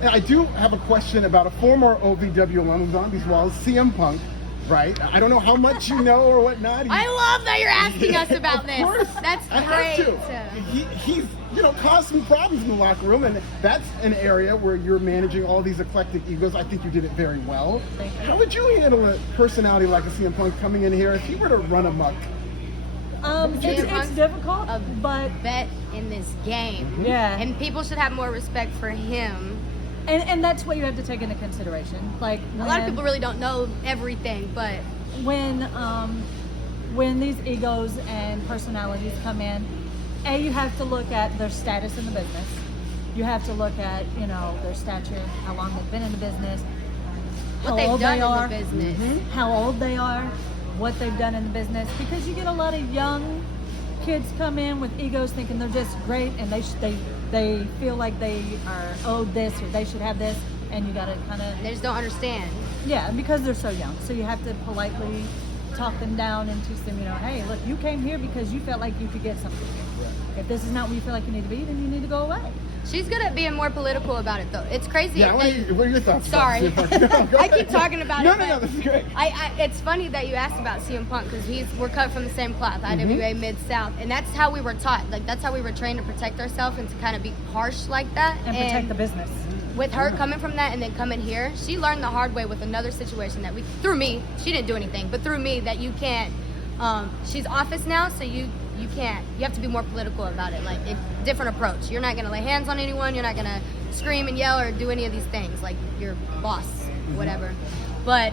And I do have a question about a former OVW alum who's on these walls, CM Punk, right? I don't know how much you know or whatnot. I love that you're asking us about Of this. course, That's I great. have to. He's caused some problems in the locker room, and that's an area where you're managing all these eclectic egos. I think you did it very well. Thank you. How would you handle a personality like a CM Punk coming in here if he were to run amok? It's difficult, but vet in this game. yeah, And people should have more respect for him. and that's what you have to take into consideration. Like A lot of people really don't know everything, but when these egos and personalities come in, you have to look at their status in the business. You have to look at their stature, how long they've been in the business, what how they've old done they are, in the business. how old they are, what they've done in the business, because you get a lot of young kids come in with egos thinking they're just great and they feel like they are owed this or they should have this, and you got to kind of They just don't understand. because they're so young, so you have to politely talk them down and teach them, hey, look, you came here because you felt like you could get something here. If this is not where you feel like you need to be, then you need to go away. She's good at being more political about it, though. It's crazy. Yeah, what are your thoughts? Sorry. About CM Punk? No, I keep talking about it. No, this is great. It's funny that you asked about CM Punk because we're cut from the same cloth, IWA Mid-South, and that's how we were taught. Like, that's how we were trained to protect ourselves and to kind of be harsh like that. And protect the business. With her coming from that and then coming here, she learned the hard way with another situation that through me, she didn't do anything, but through me that you can't, she's office now, so you can't, you have to be more political about it, like different approach. You're not going to lay hands on anyone, you're not going to scream and yell or do any of these things, like your boss, whatever. But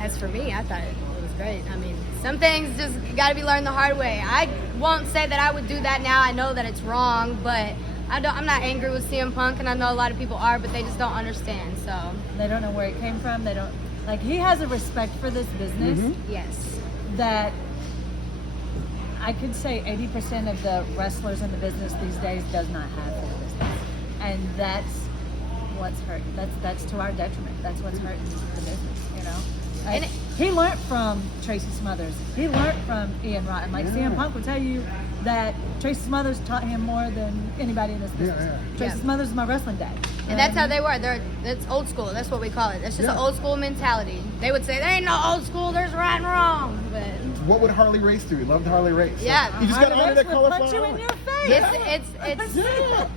as for me, I thought it was great. I mean, some things just got to be learned the hard way. I won't say that I would do that now, I know that it's wrong, but I'm not angry with CM Punk, and I know a lot of people are, but they just don't understand, so. They don't know where it came from. They don't, he has a respect for this business Yes. that I could say 80% of the wrestlers in the business these days does not have for the business. And that's what's hurting. That's to our detriment. That's what's hurting the business, And he learned from Tracy Smothers. He learned from Ian Rotten. Like CM Punk would tell you that Tracy Smothers taught him more than anybody in this business. Tracy Smothers is my wrestling dad. And that's how they were. It's old school. That's what we call it. It's just an old school mentality. They would say, there ain't no old school, there's right and wrong. But What would Harley Race do? He loved Harley Race. Yeah. You just got to honor that colorful. punch you in your face.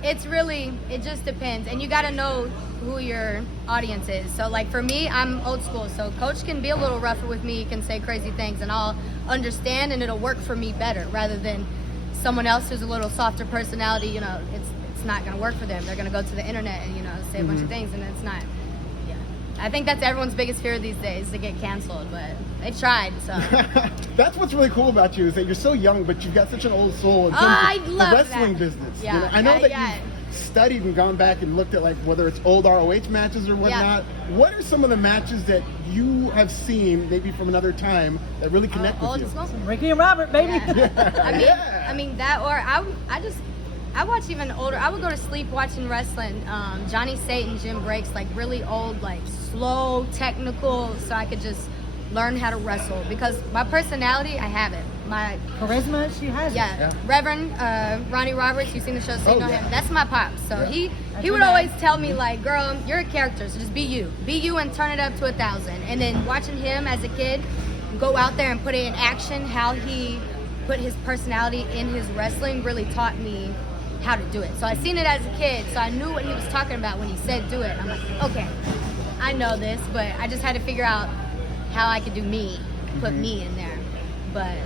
it's really, it just depends. And you got to know who your audience is. So like for me, I'm old school. So Coach can be a little rougher with me, he can say crazy things, and I'll understand, and it'll work for me better rather than someone else who's a little softer personality. It's not going to work for them. They're going to go to the internet and say a bunch of things, and it's not. Yeah, I think that's everyone's biggest fear these days, to get canceled, but they tried. So that's what's really cool about you, is that you're so young, but you've got such an old soul in terms of the wrestling business. Yeah, I know that you've studied and gone back and looked at whether it's old ROH matches or whatnot. What are some of the matches that you have seen maybe from another time that really connect with you? Ricky and Robert, baby. Yeah. I mean that, or I watch even older. I would go to sleep watching wrestling. Johnny Satan, Jim Breaks, really old, slow, technical, so I could just learn how to wrestle, because my personality, I have it. My charisma, she has it. Reverend Ronnie Roberts, you've seen the show, so you know him. That's my pop. So he would always tell me, girl, you're a character, so just be you and turn it up to 1,000. And then watching him as a kid go out there and put it in action, how he put his personality in his wrestling really taught me how to do it. So I seen it as a kid, so I knew what he was talking about when he said do it. I'm like, okay, I know this, but I just had to figure out how I could do me, put me in there. But